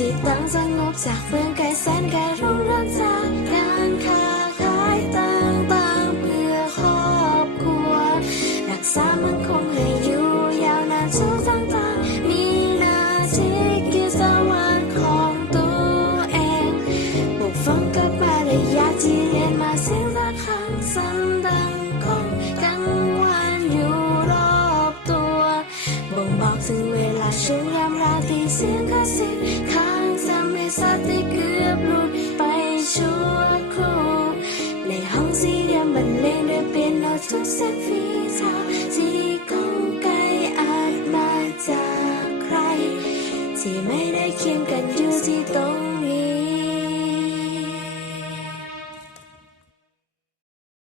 จิตตั้งสงบจากเฟื่องไกลแสนไกลรุ่งเรืองจากการค้าขายต่างๆเพื่อครอบครัวรักษามั่นคงให้อยู่ยาวนานสู่ต่างๆมีหน้าที่กิจวัตรของตัวเองปลูกฝังกับมารยาทที่เรียนมาเสียงระฆังสั่นดังก้องกังวานอยู่รอบตัวบ่งบอกถึงเวลาช่วงยามราตรีเสียงกระซิบข้างสามให้สติเกือบหลุดไปชั่วครู่ในห้องสี่เหลี่ยมบรรเลงด้วยเปียโนทุกเสียงฝีเท้าที่ก้องไกลอาจมาจากใครที่ไม่ได้เคียงกัน